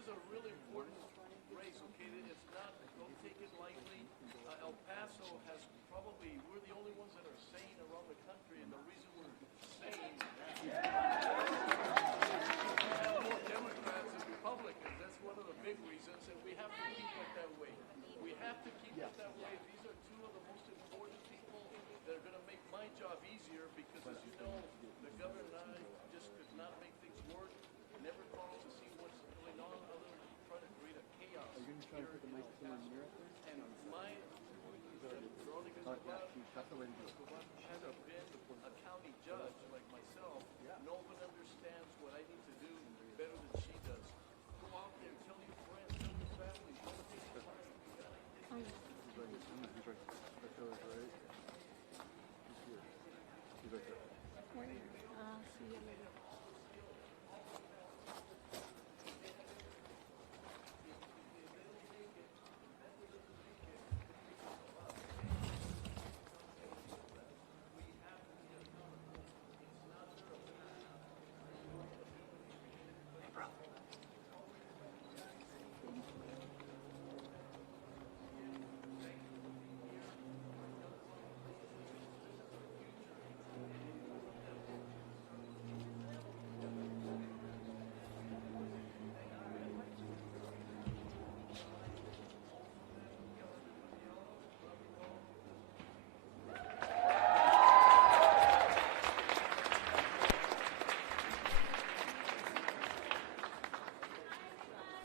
is a really important race, okay? It's not, don't take it lightly. El Paso has probably, we're the only ones that are sane around the country, and the reason we're sane is more Democrats than Republicans. That's one of the big reasons, and we have to keep it that way. We have to keep it that way. These are two of the most important people that are going to make my job easier because, as you know, the governor and I just could not make things work. Never called to see what's going on other than trying to create a chaos. Are you going to try to put the microphone near it? And my, Veronica Escobar hasn't been a county judge like myself. No one understands what I need to do better than she does. Go out there, tell your friends, tell your family, don't take it lightly. You gotta take it. He's right here. He's here. He's right there. See you later.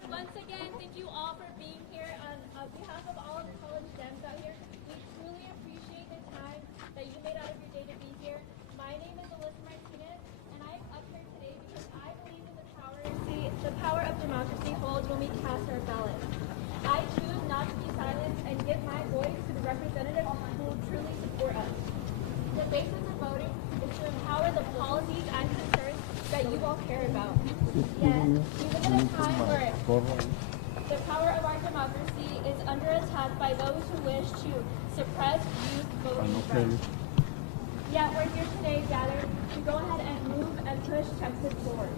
Once again, thank you all for being here. On behalf of all of the college Dems out here, we truly appreciate the time that you made out of your day to be here. My name is Alyssa Martinez, and I'm up here today because I believe in the power of democracy holds when we cast our ballot. I choose not to be silenced and give my voice to the representatives who will truly support us. The basis of voting is to empower the policies and concerns that you all care about. Yet, we live in a time where the power of our democracy is under attack by those who wish to suppress youth voting rights. Yet, we're here today gathered to go ahead and move and push Texas forward.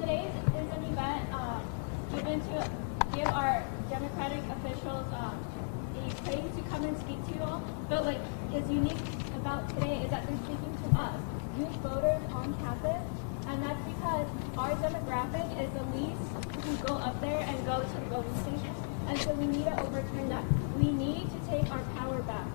Today is an event given to give our Democratic officials a place to come and speak to you all, but what is unique about today is that they're speaking to us, youth voters on campus, and that's because our demographic is the least who go up there and go to the voting station, and so we need to overturn that. We need to take our power back.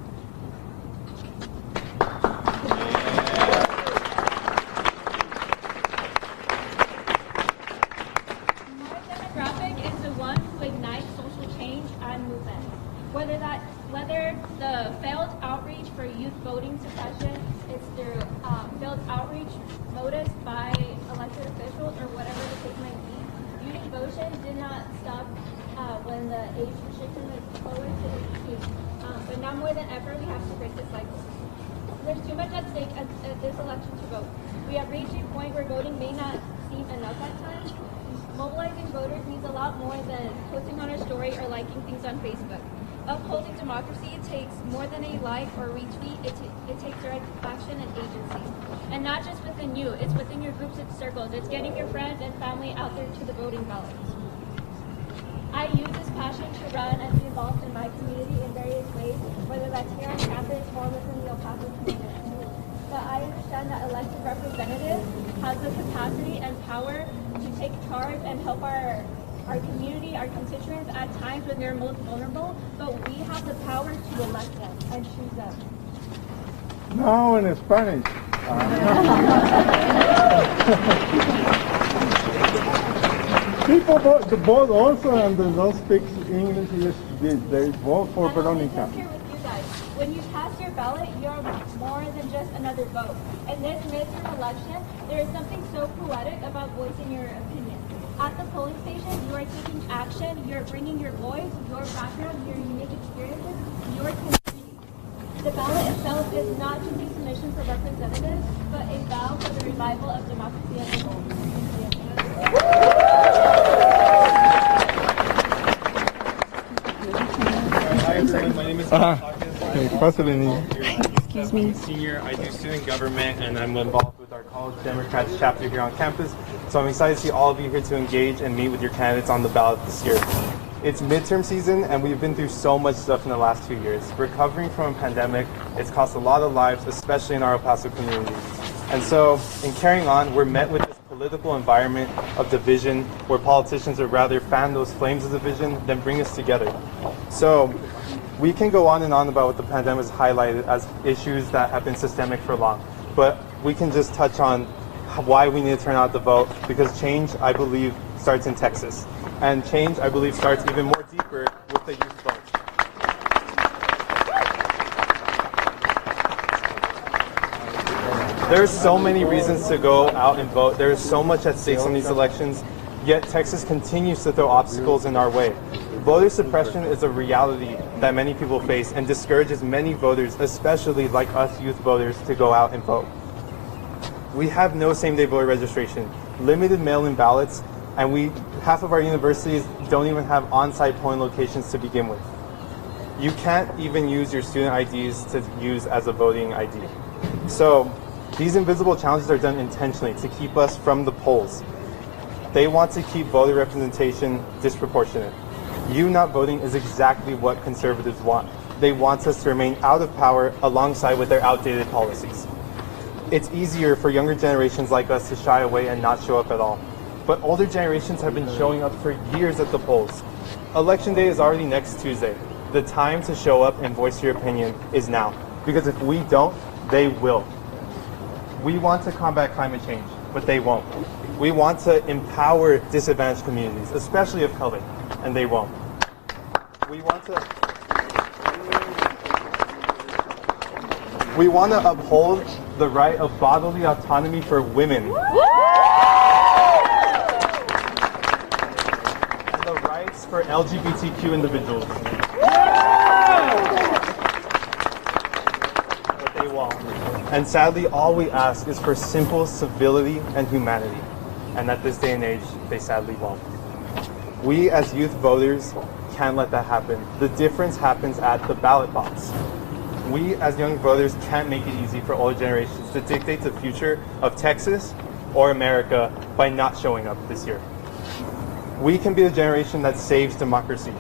Our demographic is the one who ignites social change and movement. Whether the failed outreach for youth voting suppression is through failed outreach noticed by elected officials or whatever the case might be, youth devotion did not stop when the age restriction was lowered to 18. But now more than ever, we have to break this cycle. There's too much at stake at this election to vote. We have reached a point where voting may not seem enough at times. Mobilizing voters needs a lot more than posting on a story or liking things on Facebook. Upholding democracy takes more than a like or retweet. It takes direct action and agency. And not just within you, it's within your groups and circles. It's getting your friends and family out there to the voting ballots. I use this passion to run and be involved in my community in various ways, whether that's here on campus or within the El Paso community. But I understand that elected representatives have the capacity and power to take charge and help our community, our constituents at times when they're most vulnerable, but we have the power to elect them and choose them. No, in Spanish. People vote also and they don't speak English, they vote for Veronica. Here with you guys. When you cast your ballot, you're more than just another vote. In this midterm election, there is something so poetic about voicing your opinion. At the polling station, you are taking action, you're bringing your voice, your background, your unique experiences, your community. The ballot itself is not just a submission for representatives, but a vow for the revival of democracy as a whole. Hi everyone, my name is Excuse me. I'm a senior. I do student government and I'm involved with our college College Democrats chapter here on campus, so I'm excited to see all of you here to engage and meet with your candidates on the ballot this year. It's midterm season, and we've been through so much stuff in the last 2 years. Recovering from a pandemic, it's cost a lot of lives, especially in our El Paso community. And so, in carrying on, we're met with this political environment of division, where politicians would rather fan those flames of division than bring us together. So, we can go on and on about what the pandemic has highlighted as issues that have been systemic for long, but we can just touch on why we need to turn out the vote, because change, I believe, starts in Texas. And change, I believe, starts even more deeper with the youth vote. There's so many reasons to go out and vote. There's so much at stake in these elections, yet Texas continues to throw obstacles in our way. Voter suppression is a reality that many people face and discourages many voters, especially like us youth voters, to go out and vote. We have no same-day voter registration, limited mail-in ballots, and half of our universities don't even have on-site polling locations to begin with. You can't even use your student IDs to use as a voting ID. So these invisible challenges are done intentionally to keep us from the polls. They want to keep voter representation disproportionate. You not voting is exactly what conservatives want. They want us to remain out of power alongside with their outdated policies. It's easier for younger generations like us to shy away and not show up at all. But older generations have been showing up for years at the polls. Election day is already next Tuesday. The time to show up and voice your opinion is now. Because if we don't, they will. We want to combat climate change, but they won't. We want to empower disadvantaged communities, especially of color, and they won't. We want to uphold the right of bodily autonomy for women. And the rights for LGBTQ individuals. But they won't. And sadly, all we ask is for simple civility and humanity. And at this day and age, they sadly won't. We as youth voters can't let that happen. The difference happens at the ballot box. We as young voters can't make it easy for older generations to dictate the future of Texas or America by not showing up this year. We can be the generation that saves democracy.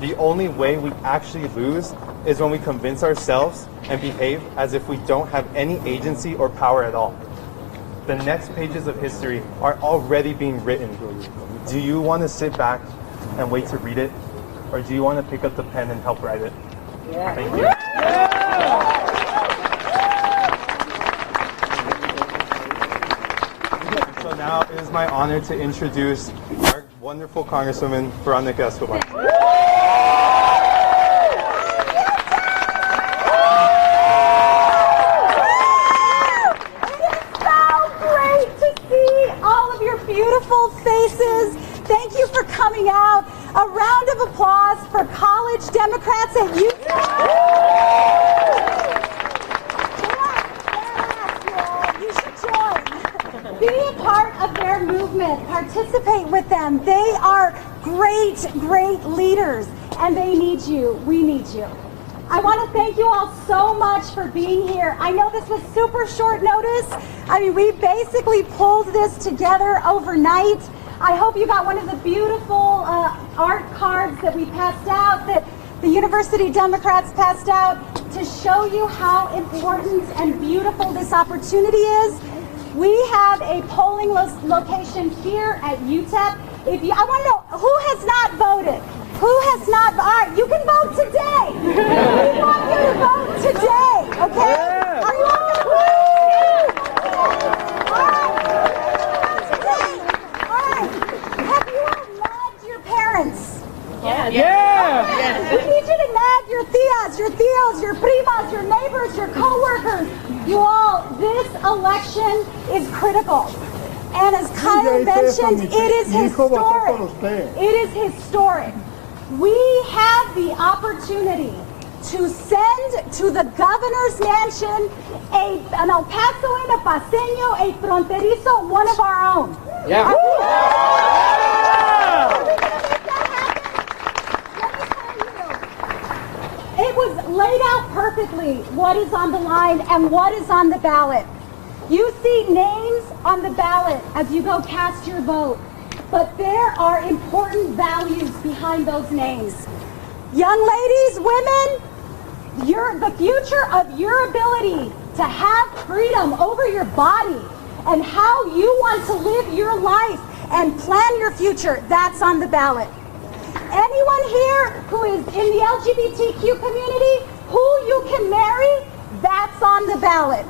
The only way we actually lose is when we convince ourselves and behave as if we don't have any agency or power at all. The next pages of history are already being written. Do you want to sit back and wait to read it? Or do you want to pick up the pen and help write it? Yeah. Thank you. So now it is my honor to introduce our wonderful Congresswoman, Veronica Escobar. Beautiful faces. Thank you for coming out. A round of applause for college Democrats at UTEP. You should join. Be a part of their movement. Participate with them. They are great, great leaders, and they need you. We need you. I want to thank you all so much for being here. I know this was super short notice. I mean, we basically pulled this together overnight. I hope you got one of the beautiful art cards that we passed out, that the University Democrats passed out, to show you how important and beautiful this opportunity is. We have a polling location here at UTEP. I want to know, who has not voted? Who has not? All right, you can vote today. We want you to vote today, okay? Are you all going to vote? All right. Today. All right. Have you all nagged your parents? Yeah. We need you to nag your tias, your tios, your primas, your neighbors, your co-workers. You all, this election is critical. And as Kyle mentioned, it is historic. It is historic. We have the opportunity to send to the governor's mansion an El Pasoan, a Paseño, a fronterizo, one of our own. Yeah. Are we going to make that happen? Let me tell you, it was laid out perfectly what is on the line and what is on the ballot. You see names on the ballot as you go cast your vote, but there are important values behind those names. Young ladies, women, the future of your ability to have freedom over your body and how you want to live your life and plan your future, that's on the ballot. Anyone here who is in the LGBTQ community, who you can marry, that's on the ballot.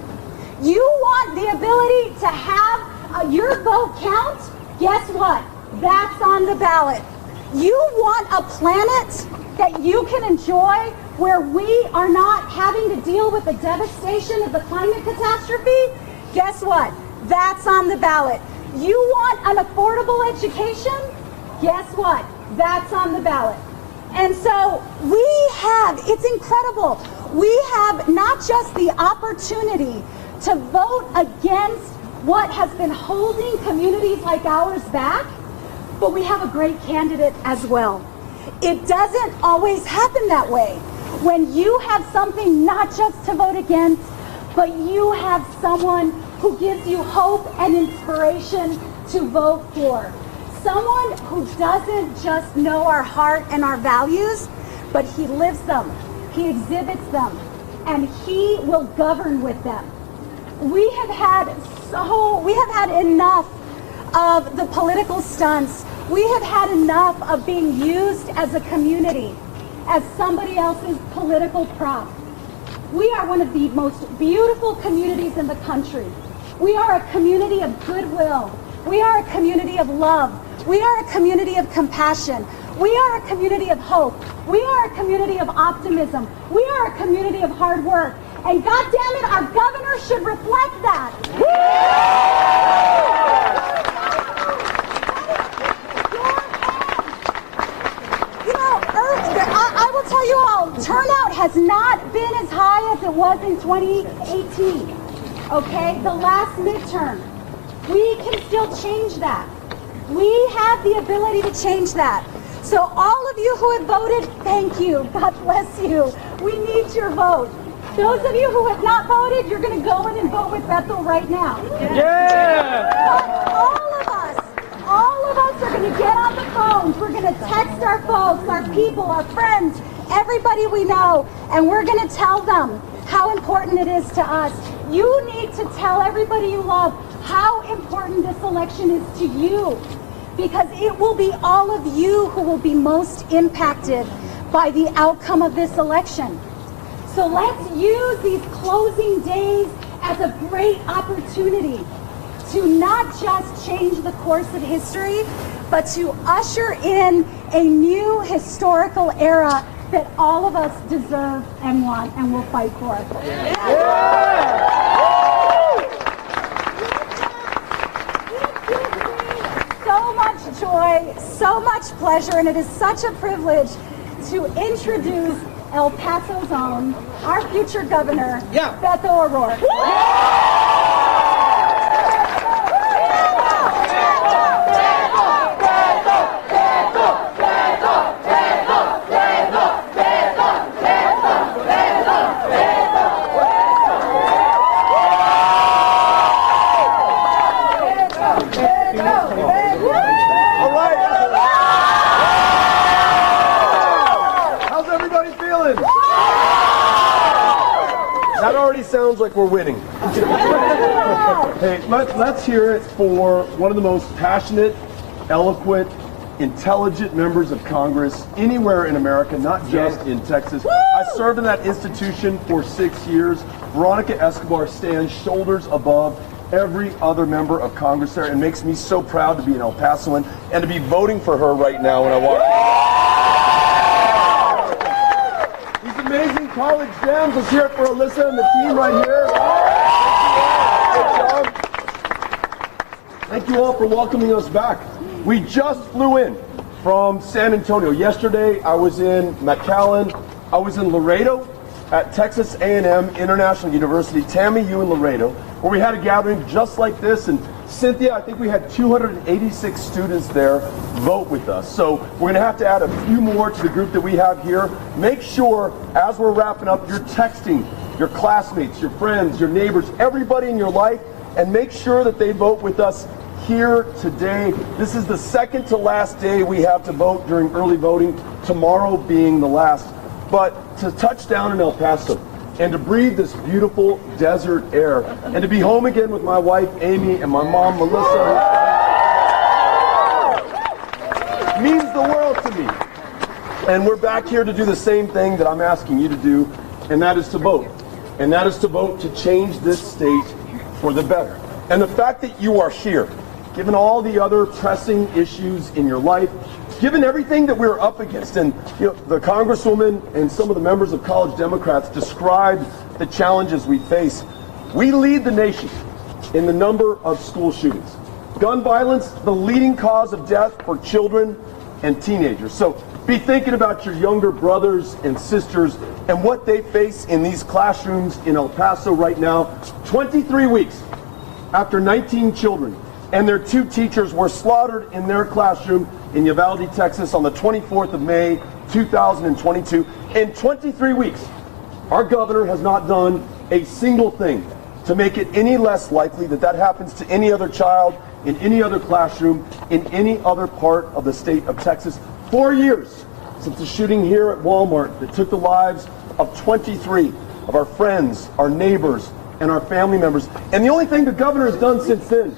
You want the ability to have your vote count? Guess what? That's on the ballot. You want a planet that you can enjoy where we are not having to deal with the devastation of the climate catastrophe? Guess what? That's on the ballot. You want an affordable education? Guess what? That's on the ballot. And so it's incredible. We have not just the opportunity to vote against what has been holding communities like ours back, but we have a great candidate as well. It doesn't always happen that way. When you have something not just to vote against, but you have someone who gives you hope and inspiration to vote for. Someone who doesn't just know our heart and our values, but he lives them, he exhibits them, and he will govern with them. We have had enough of the political stunts. We have had enough of being used as a community, as somebody else's political prop. We are one of the most beautiful communities in the country. We are a community of goodwill. We are a community of love. We are a community of compassion. We are a community of hope. We are a community of optimism. We are a community of hard work. And God damn it, our governor should reflect that. I will tell you all, turnout has not been as high as it was in 2018. Okay, the last midterm. We can still change that. We have the ability to change that. So all of you who have voted, thank you. God bless you. We need your vote. Those of you who have not voted, you're going to go in and vote with Beto right now. Yeah! But all of us are going to get on the phones. We're going to text our folks, our people, our friends, everybody we know, and we're going to tell them how important it is to us. You need to tell everybody you love how important this election is to you, because it will be all of you who will be most impacted by the outcome of this election. So let's use these closing days as a great opportunity to not just change the course of history, but to usher in a new historical era that all of us deserve and want and will fight for. So much joy, so much pleasure, and it is such a privilege to introduce El Paso's own, our future governor, Beto O'Rourke. That already sounds like we're winning. Hey, let's hear it for one of the most passionate, eloquent, intelligent members of Congress anywhere in America, not just in Texas. I served in that institution for 6 years. Veronica Escobar stands shoulders above every other member of Congress there, and makes me so proud to be an El Pasoan and to be voting for her right now when I walk. These amazing college gems. Let's hear it for Alyssa and the team right here. Good job. Thank you all for welcoming us back. We just flew in from San Antonio. Yesterday, I was in McAllen. I was in Laredo at Texas A&M International University, Tammy U in Laredo, where we had a gathering just like this. And Cynthia, I think we had 286 students there vote with us. So we're going to have to add a few more to the group that we have here. Make sure, as we're wrapping up, you're texting your classmates, your friends, your neighbors, everybody in your life, and make sure that they vote with us here today. This is the second to last day we have to vote during early voting, tomorrow being the last. But to touch down in El Paso and to breathe this beautiful desert air and to be home again with my wife Amy and my mom Melissa means the world to me. And we're back here to do the same thing that I'm asking you to do, and that is to vote. And that is to vote to change this state for the better. And the fact that you are here, given all the other pressing issues in your life, given everything that we're up against, and the Congresswoman and some of the members of College Democrats described the challenges we face. We lead the nation in the number of school shootings. Gun violence, the leading cause of death for children and teenagers. So be thinking about your younger brothers and sisters and what they face in these classrooms in El Paso right now. 23 weeks after 19 children and their 2 teachers were slaughtered in their classroom in Uvalde, Texas on the 24th of May, 2022. In 23 weeks, our governor has not done a single thing to make it any less likely that that happens to any other child in any other classroom in any other part of the state of Texas. 4 years since the shooting here at Walmart that took the lives of 23 of our friends, our neighbors, and our family members. And the only thing the governor has done since then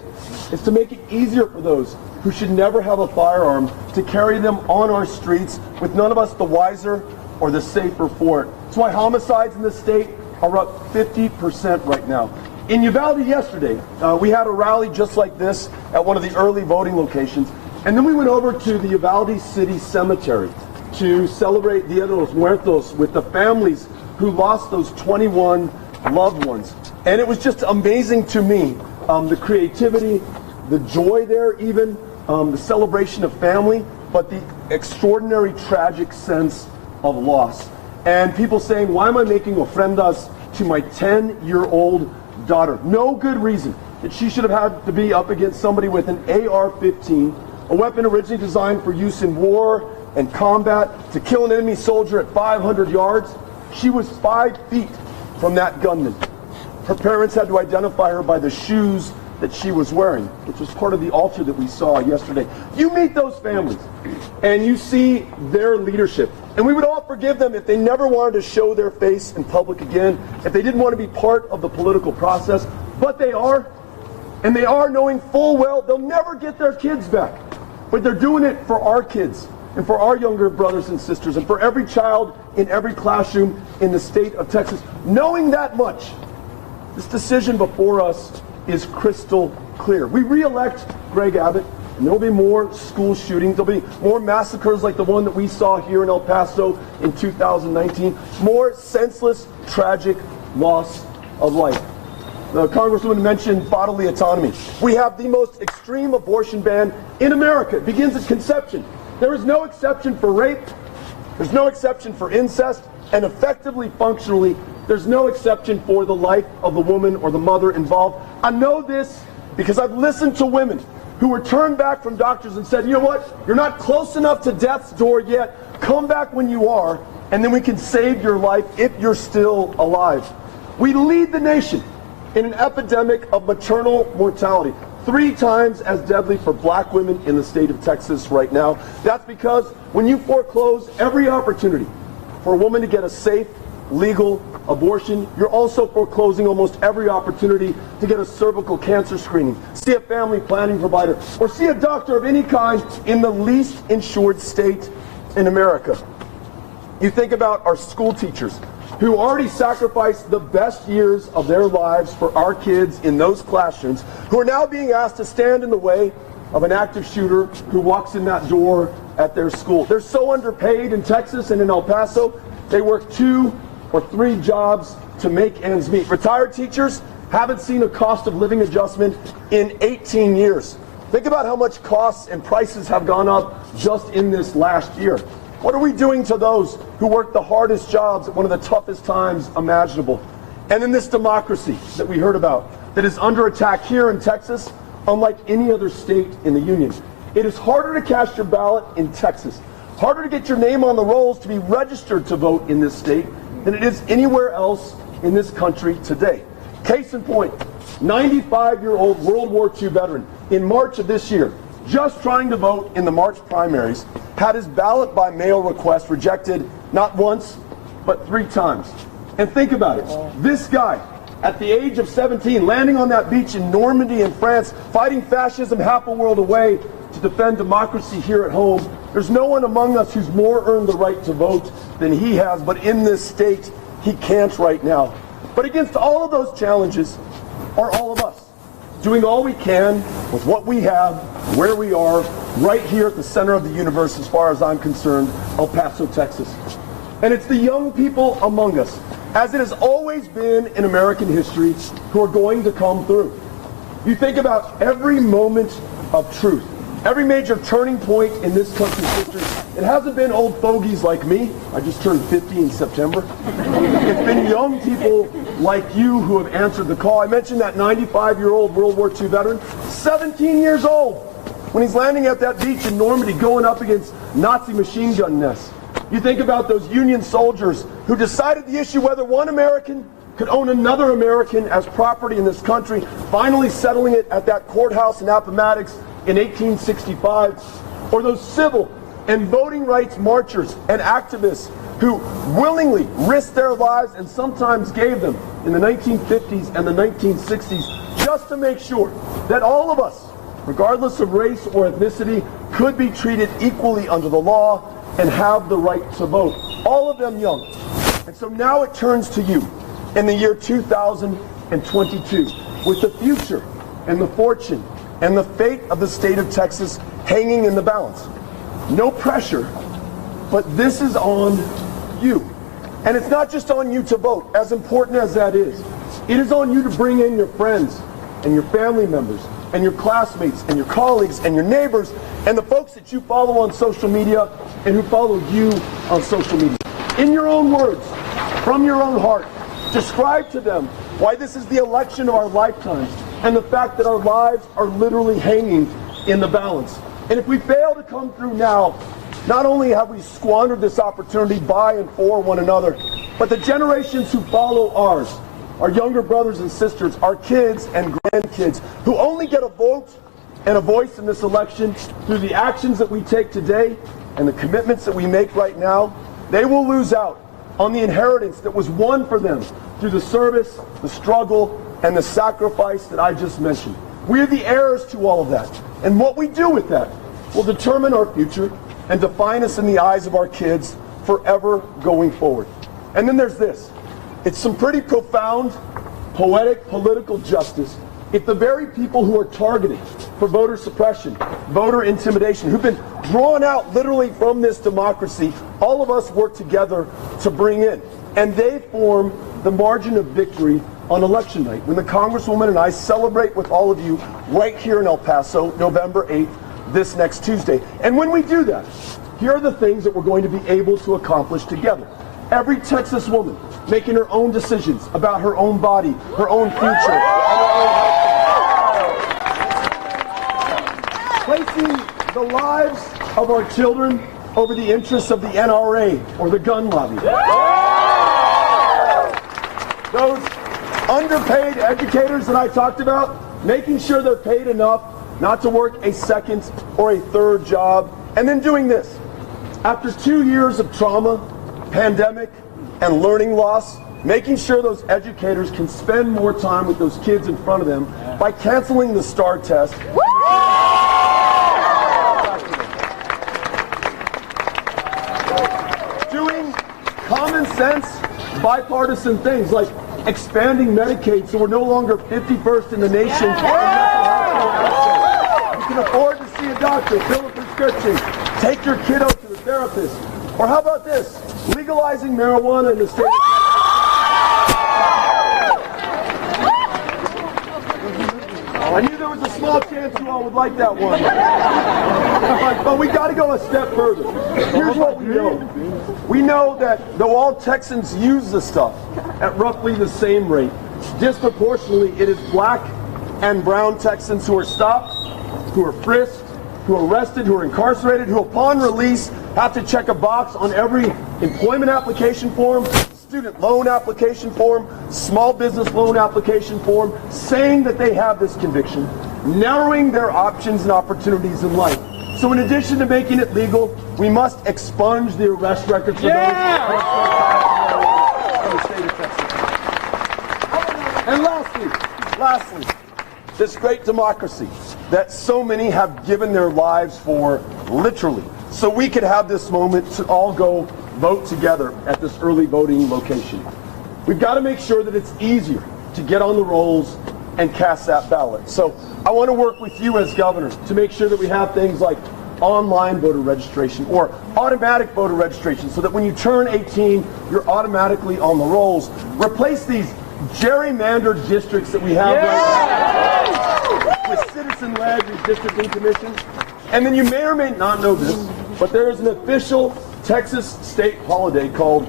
is to make it easier for those who should never have a firearm to carry them on our streets, with none of us the wiser or the safer for it. That's why homicides in this state are up 50% right now. In Uvalde yesterday, we had a rally just like this at one of the early voting locations. And then we went over to the Uvalde City Cemetery to celebrate Dia de los Muertos with the families who lost those 21 loved ones. And it was just amazing to me, the creativity, the joy there even, the celebration of family, but the extraordinary tragic sense of loss. And people saying, why am I making ofrendas to my 10-year-old daughter? No good reason that she should have had to be up against somebody with an AR-15, a weapon originally designed for use in war and combat to kill an enemy soldier at 500 yards. She was 5 feet from that gunman. Her parents had to identify her by the shoes that she was wearing, which was part of the altar that we saw yesterday. You meet those families and you see their leadership. And we would all forgive them if they never wanted to show their face in public again, if they didn't want to be part of the political process. But they are, and they are knowing full well they'll never get their kids back. But they're doing it for our kids and for our younger brothers and sisters and for every child in every classroom in the state of Texas. Knowing that much, this decision before us is crystal clear. We re-elect Greg Abbott, and there will be more school shootings. There'll be more massacres like the one that we saw here in El Paso in 2019. More senseless, tragic loss of life. The Congresswoman mentioned bodily autonomy. We have the most extreme abortion ban in America. It begins at conception. There is no exception for rape. There's no exception for incest. And effectively, functionally, there's no exception for the life of the woman or the mother involved. I know this because I've listened to women who were turned back from doctors and said, you know what, you're not close enough to death's door yet. Come back when you are, and then we can save your life if you're still alive. We lead the nation in an epidemic of maternal mortality, 3 times as deadly for black women in the state of Texas right now. That's because when you foreclose every opportunity for a woman to get a safe, legal abortion, you're also foreclosing almost every opportunity to get a cervical cancer screening, see a family planning provider, or see a doctor of any kind in the least insured state in America. You think about our school teachers who already sacrificed the best years of their lives for our kids in those classrooms, who are now being asked to stand in the way of an active shooter who walks in that door at their school. They're so underpaid in Texas and in El Paso, they work 2 or 3 jobs to make ends meet. Retired teachers haven't seen a cost of living adjustment in 18 years. Think about how much costs and prices have gone up just in this last year. What are we doing to those who work the hardest jobs at one of the toughest times imaginable? And in this democracy that we heard about, that is under attack here in Texas, unlike any other state in the union. It is harder to cast your ballot in Texas, harder to get your name on the rolls to be registered to vote in this state than it is anywhere else in this country today. Case in point, 95-year-old World War II veteran in March of this year, just trying to vote in the March primaries, had his ballot by mail request rejected not once, but 3 times. And think about it. This guy, at the age of 17, landing on that beach in Normandy in France, fighting fascism half a world away to defend democracy here at home. There's no one among us who's more earned the right to vote than he has, but in this state, he can't right now. But against all of those challenges are all of us, doing all we can with what we have, where we are, right here at the center of the universe, as far as I'm concerned, El Paso, Texas. And it's the young people among us, as it has always been in American history, who are going to come through. You think about every moment of truth, every major turning point in this country's history. It hasn't been old fogies like me. I just turned 50 in September. It's been young people like you who have answered the call. I mentioned that 95-year-old World War II veteran, 17 years old, when he's landing at that beach in Normandy going up against Nazi machine gun nests. You think about those Union soldiers who decided the issue whether one American could own another American as property in this country, finally settling it at that courthouse in Appomattox in 1865, or those civil and voting rights marchers and activists who willingly risked their lives and sometimes gave them in the 1950s and the 1960s just to make sure that all of us, regardless of race or ethnicity, could be treated equally under the law and have the right to vote. All of them young. And so now it turns to you in the year 2022 with the future and the fortune and the fate of the state of Texas hanging in the balance. No pressure, but this is on you. And it's not just on you to vote, as important as that is. It is on you to bring in your friends and your family members and your classmates and your colleagues and your neighbors and the folks that you follow on social media and who follow you on social media. In your own words, from your own heart, describe to them why this is the election of our lifetimes and the fact that our lives are literally hanging in the balance. And if we fail to come through now, not only have we squandered this opportunity by and for one another, but the generations who follow ours, our younger brothers and sisters, our kids and grandkids, who only get a vote and a voice in this election through the actions that we take today and the commitments that we make right now, they will lose out on the inheritance that was won for them through the service, the struggle, and the sacrifice that I just mentioned. We are the heirs to all of that. And what we do with that will determine our future and define us in the eyes of our kids forever going forward. And then there's this. It's some pretty profound, poetic political justice if the very people who are targeted for voter suppression, voter intimidation, who've been drawn out literally from this democracy, all of us work together to bring in. And they form the margin of victory on election night, when the Congresswoman and I celebrate with all of you right here in El Paso, November 8th, this next Tuesday. And when we do that, here are the things that we're going to be able to accomplish together. Every Texas woman making her own decisions about her own body, her own future, and her own health. Placing the lives of our children over the interests of the NRA or the gun lobby. Those underpaid educators that I talked about, making sure they're paid enough not to work a second or a third job. And then doing this. After 2 years of trauma, pandemic, and learning loss, making sure those educators can spend more time with those kids in front of them by canceling the STAR test. Doing common sense, bipartisan things like expanding Medicaid so we're no longer 51st in the nation. You can afford to see a doctor, fill a prescription, take your kiddo to the therapist. Or how about this? Legalizing marijuana in the state. I knew there was a small chance you all would like that one. But we got to go a step further. Here's what we know. We know that though all Texans use the stuff at roughly the same rate, disproportionately it is black and brown Texans who are stopped, who are frisked, who are arrested, who are incarcerated, who upon release have to check a box on every employment application form, student loan application form, small business loan application form, saying that they have this conviction, narrowing their options and opportunities in life. So in addition to making it legal, we must expunge the arrest records for those from the state of Texas. And lastly, this great democracy that so many have given their lives for, literally, so we could have this moment to all go vote together at this early voting location. We've got to make sure that it's easier to get on the rolls and cast that ballot. So I want to work with you as governors to make sure that we have things like online voter registration or automatic voter registration so that when you turn 18, you're automatically on the rolls. Replace these gerrymandered districts that we have right now with citizen-led redistricting commissions. And then you may or may not know this, but there is an official Texas state holiday called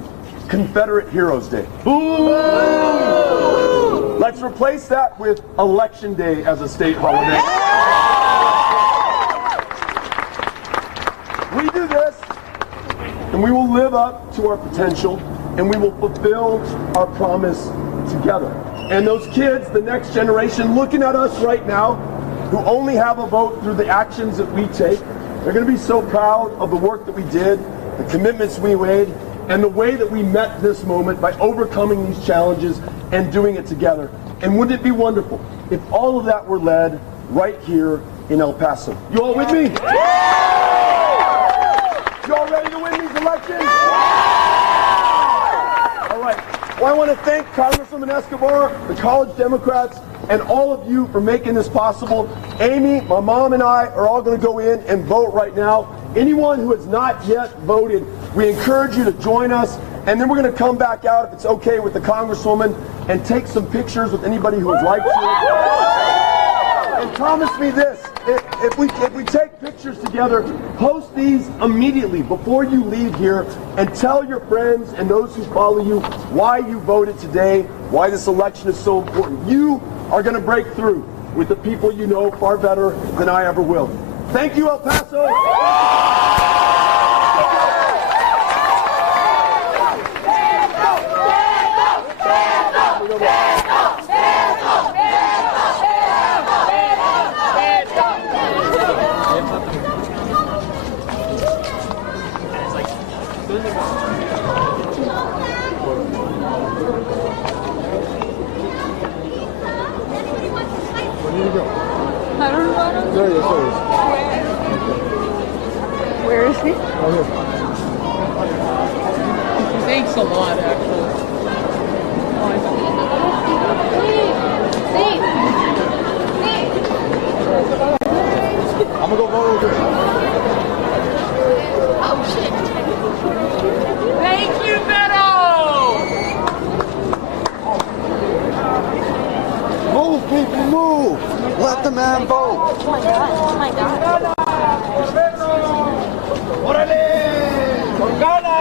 Confederate Heroes Day. Ooh. Let's replace that with Election Day as a state holiday. We do this, and we will live up to our potential, and we will fulfill our promise together. And those kids, the next generation, looking at us right now, who only have a vote through the actions that we take, they're going to be so proud of the work that we did, the commitments we made, and the way that we met this moment by overcoming these challenges and doing it together. And wouldn't it be wonderful if all of that were led right here in El Paso? You all with me? You all ready to win these elections? All right. Well, I want to thank Congresswoman Escobar, the college Democrats, and all of you for making this possible. Amy, my mom, and I are all going to go in and vote right now. Anyone who has not yet voted, we encourage you to join us, and then we're going to come back out, if it's okay with the Congresswoman, and take some pictures with anybody who would like to. And promise me this, if we take pictures together, post these immediately before you leave here, and tell your friends and those who follow you why you voted today, why this election is so important. You are going to break through with the people you know far better than I ever will. Thank you, El Paso. I don't know. Where is he? Thanks a lot, actually. I'm gonna go vote over here. Oh, shit. Thank you, Beto! Move, people, move! Let the man vote! Oh my God. Oh my God. ¡Órale! ¡Con ganas!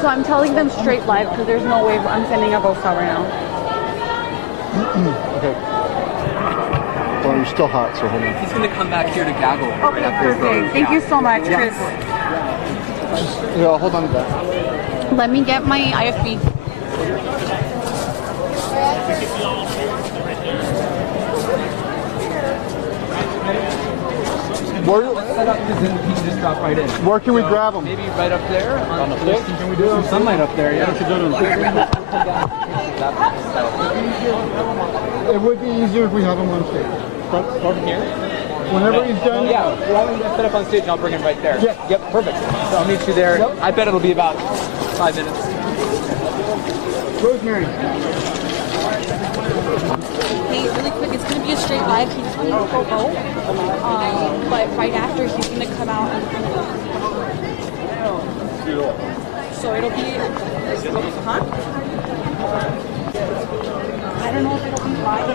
So I'm telling them straight live because there's no way I'm sending a vote out right now. Okay. Well, you're still hot, so hold on. He's going to come back here to gaggle. Okay, perfect. Thank you so much, Chris. Yeah, hold on to that. Let me get my IFB. Where can we grab them? Maybe right up there. On the floor? Can we do some sunlight up there? Yeah. It would be easier if we have them on stage. From here? whenever he's done. Yeah, why don't you set up on stage and I'll bring him right there. Yeah. Yep, perfect. So I'll meet you there. Yep. I bet it'll be about 5 minutes. Rosemary. Hey, really quick, it's going to be a straight live. He's going to go vote. But right after, he's going to come out and so it'll be, huh? I don't know if it'll be live.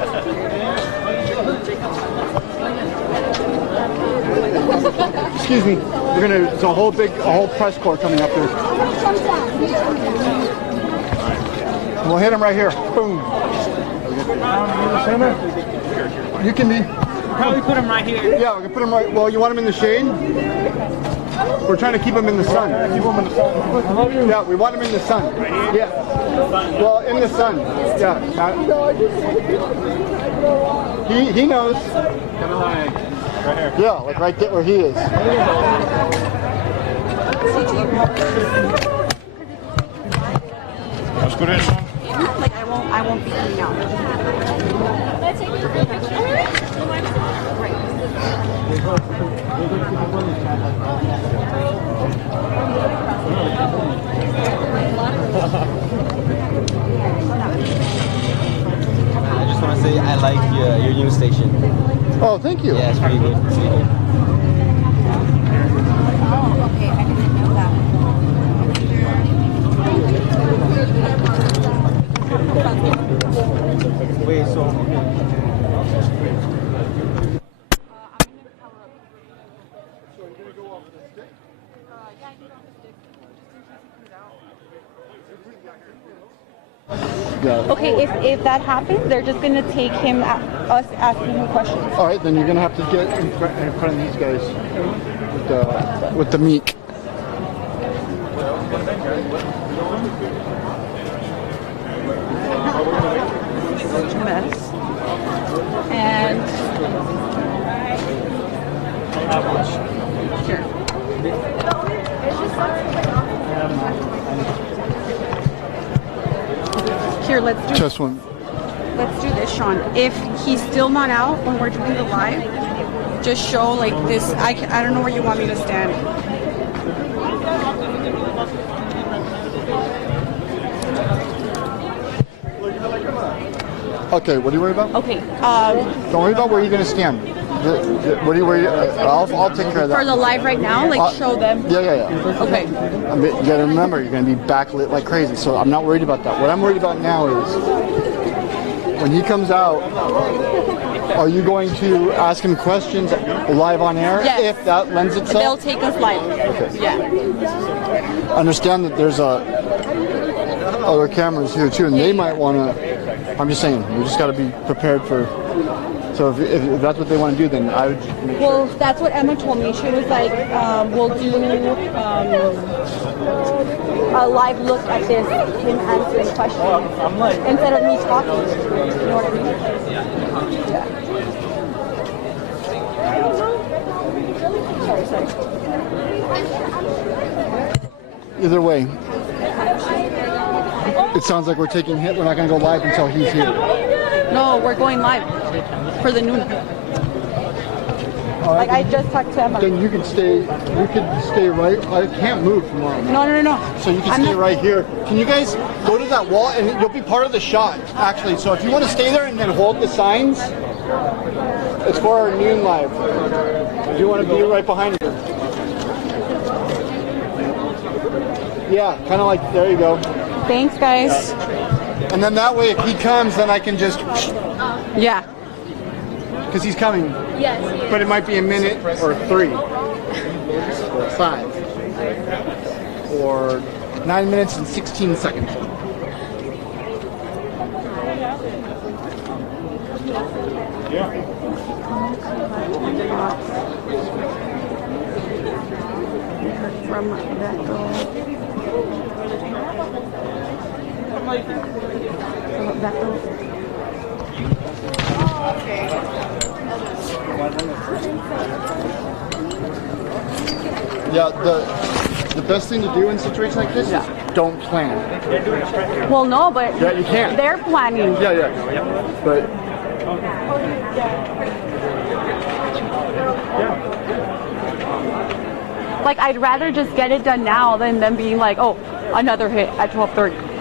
Excuse me. It's a whole press corps coming up here. We'll hit him right here. Boom. You can be. Probably put him right here. Yeah, we can put him right. Well, you want him in the shade? We're trying to keep him in the sun. Yeah, we want him in the sun. Yeah. Well, in the sun. Yeah. He knows. Right here. Yeah, like right there where he is. Let's go ahead. Like I won't be coming out. Let's take a real picture. I just want to say I like your news station. Oh, thank you. Yeah, it's pretty good. It's really good. Oh, okay. I didn't know that. Wait, so Okay, if that happens, they're just gonna take him us asking him questions. All right, then you're gonna have to get in front of these guys with the meek. Mess. And sure. Here, let's do Just one. Let's do this, Sean. If he's still not out when we're doing the live, just show like this. I don't know where you want me to stand. Okay, what are you worried about? Okay. Don't worry about where you're gonna stand. What are you worried? I'll take care of that. For the live right now, like show them. Yeah. Okay. I mean, you gotta remember, you're gonna be backlit like crazy. So I'm not worried about that. What I'm worried about now is when he comes out. Are you going to ask him questions live on air? Yes. If that lends itself? They'll take us live. Okay. Yeah. Understand that there's other cameras here too, and they might want to. I'm just saying, we just got to be prepared for. So if that's what they want to do, then I would. Well, that's what Emma told me. She was like, we'll do a live look at this, him answering questions instead of me talking. You know what I mean? Yeah. Sorry. Either way, it sounds like we're taking hit. We're not going to go live until he's here. No, we're going live for the noon. Like I just talked to Emma. Then you can stay. You could stay right. I can't move tomorrow. No. So you can stay right here. Can you guys go to that wall and you'll be part of the shot, actually. So if you want to stay there and then hold the signs, it's for our noon live. Do you want to be right behind you? Yeah, kind of like, there you go. Thanks, guys. And then that way, if he comes, then I can just... Yeah. Because he's coming. Yes. But it might be a minute or 3 or 5 or 9 minutes and 16 seconds. Yeah. From Beto. Yeah, the best thing to do in situations like this is don't plan. Well, no, but Yeah, you can't. they're planning. Yeah. But Like, I'd rather just get it done now than them being like, oh, another hit at 12:30.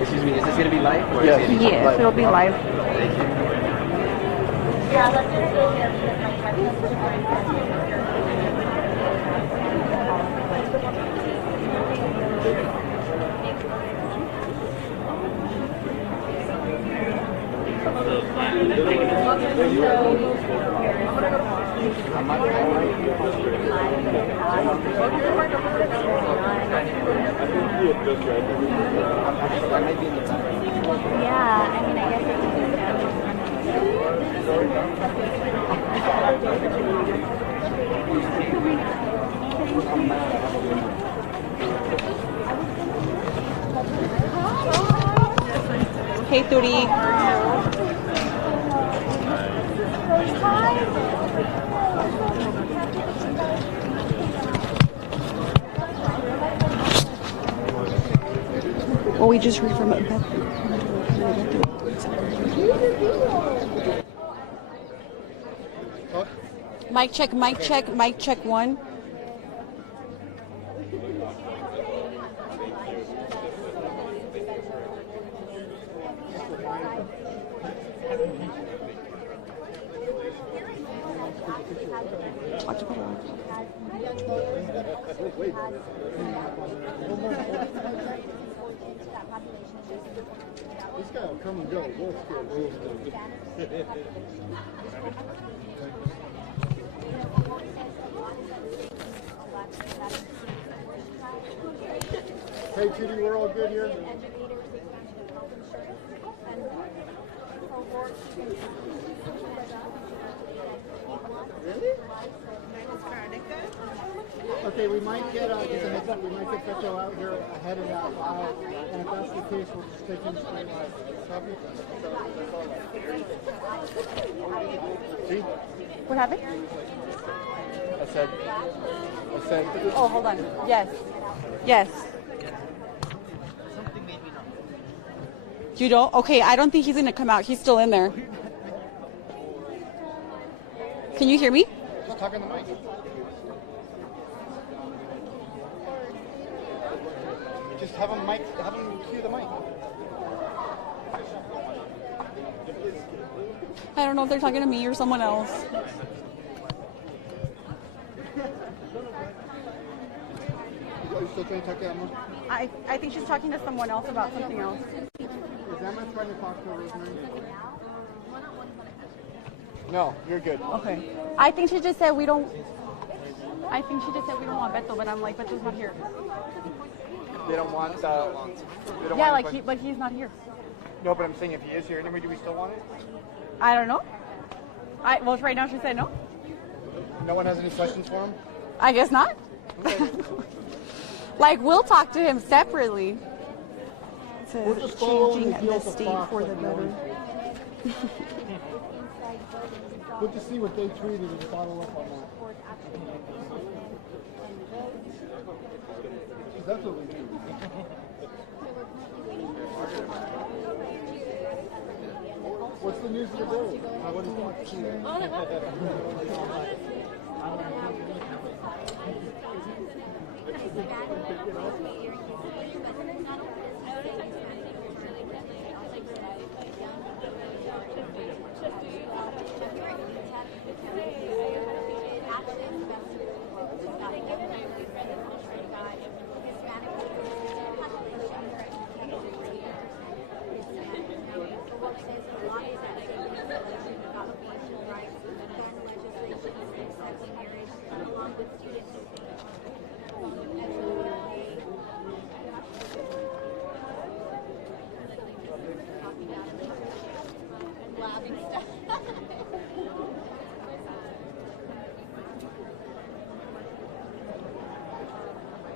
Excuse me, is this going to be live? Or Yes. is it Yes, it'll be live. Thank you. Yeah, I mean, I guess Hey, Turi. Well, we just read from it. Mic check, mic check, mic check 1. This guy will come and go. We'll Hey, Judy, we're all good here? Okay, we might get just a heads up. We might get Beto out here ahead of that live, and if that's the case, we'll just take him straight live. Copy? See? What happened? I said. Oh, hold on. Yes. Yes. You don't? Okay, I don't think he's going to come out. He's still in there. Can you hear me? Just talk in the mic. Just have him cue the mic. I don't know if they're talking to me or someone else. Are you still trying to talk to Emma? I think she's talking to someone else about something else. Is Emma trying to talk to Rosemary? No, you're good. Okay. I think she just said we don't want Beto, but I'm like, Beto's not here. They don't want. Yeah, like but he's not here. No, but I'm saying if he is here, anyway, do we still want it? I don't know. Well, right now she said no. No one has any questions for him? I guess not. Okay. Like, we'll talk to him separately. We're just following Changing the the deal state Fox for the like we better. always do. Good to see what they tweeted and follow up on that. That's what we do. What's the news of the day? What do you want to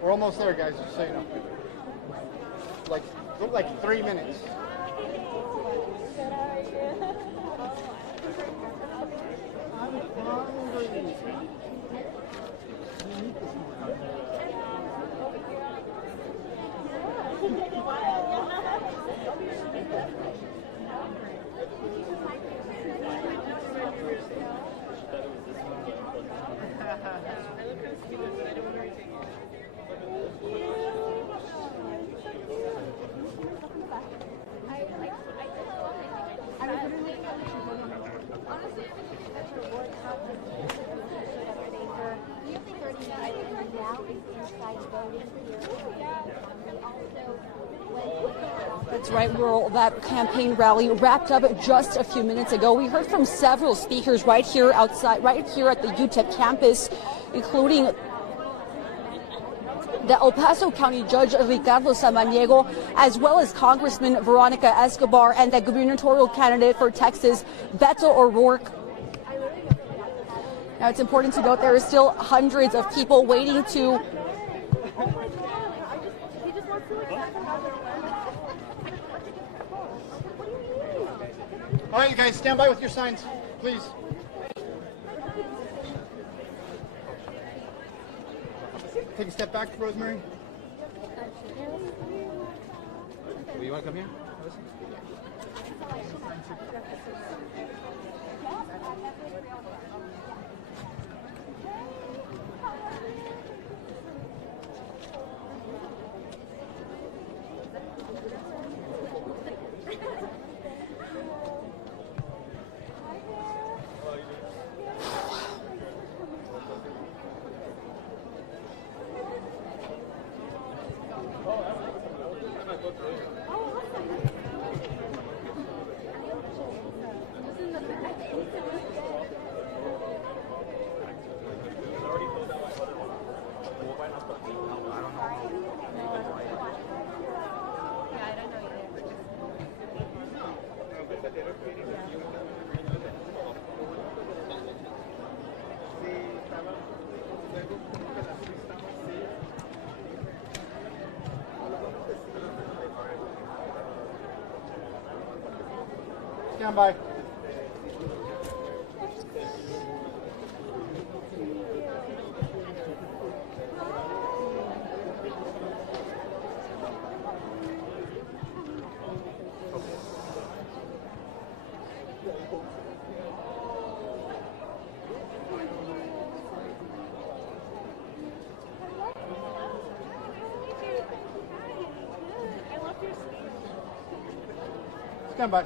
We're almost there, guys, just so you know. Like 3 minutes. That's right, Rural. That campaign rally wrapped up just a few minutes ago. We heard from several speakers right here outside, right here at the UTEP campus, including the El Paso County Judge Ricardo Samaniego, as well as Congressman Veronica Escobar and the gubernatorial candidate for Texas, Beto O'Rourke. Now, it's important to note there are still hundreds of people waiting to All right, you guys, stand by with your signs, please. Take a step back, Rosemary. You want to come here? Stand by. Stand by.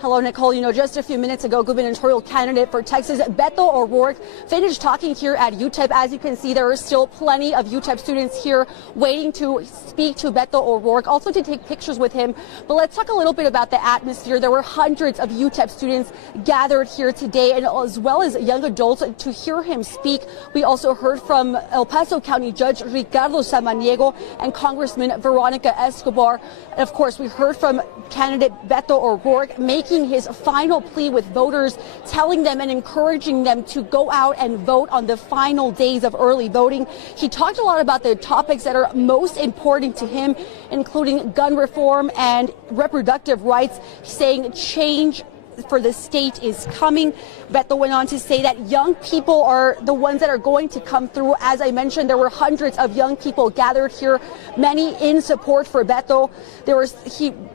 Hello, Nicole. You know, just a few minutes ago, gubernatorial candidate for Texas, Beto O'Rourke, finished talking here at UTEP. As you can see, there are still plenty of UTEP students here waiting to speak to Beto O'Rourke, also to take pictures with him. But let's talk a little bit about the atmosphere. There were hundreds of UTEP students gathered here today, and as well as young adults to hear him speak. We also heard from El Paso County Judge Ricardo Samaniego and Congressman Veronica Escobar. And of course, we heard from candidate Beto O'Rourke making his final plea with voters, telling them and encouraging them to go out and vote on the final days of early voting. He talked a lot about the topics that are most important to him, including gun reform and reproductive rights, saying change for the state is coming. Beto went on to say that young people are the ones that are going to come through. As I mentioned, there were hundreds of young people gathered here, many in support for Beto.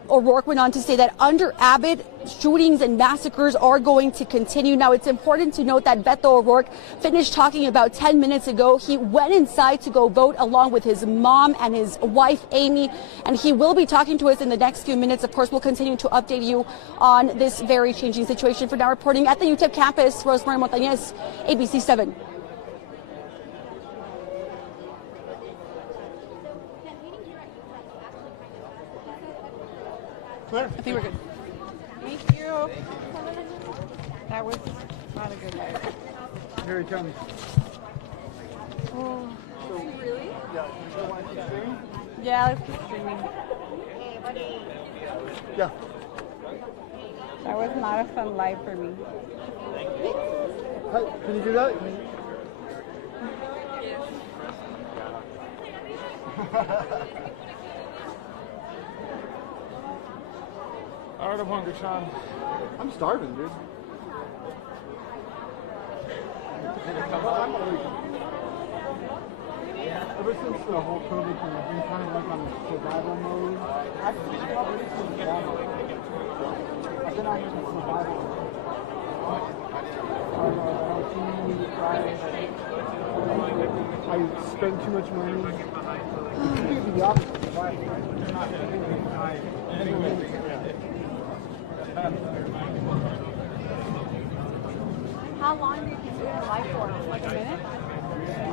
O'Rourke went on to say that under Abbott, shootings and massacres are going to continue. Now, it's important to note that Beto O'Rourke finished talking about 10 minutes ago. He went inside to go vote along with his mom and his wife, Amy, and he will be talking to us in the next few minutes. Of course, we'll continue to update you on this very changing situation. For now, reporting at the UTEP campus, Rosemary Montañez, ABC 7. Clear? I think we're good. Thank you. That was not a good night. Here he comes. Really? Yeah. You still want to keep streaming? Yeah, let's keep streaming. Yeah. That was not a fun live for me. Hi, can you do that? Alright, I'm hungry, Sean. I'm starving, dude. Ever since the whole COVID thing, I've been kind of like on a survival mode. Actually, probably since Walmart. I've been on survival mode. I don't eat, I spend too much money. Completely the opposite. How long did you do your live for? Like a minute?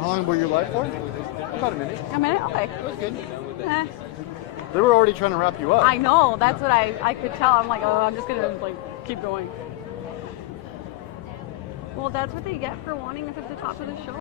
How long were you live for? About a minute. A minute? Okay. It was good. Eh. They were already trying to wrap you up. I know. That's what I could tell. I'm like, oh, I'm just gonna like keep going. Well, that's what they get for wanting us at the top of the show.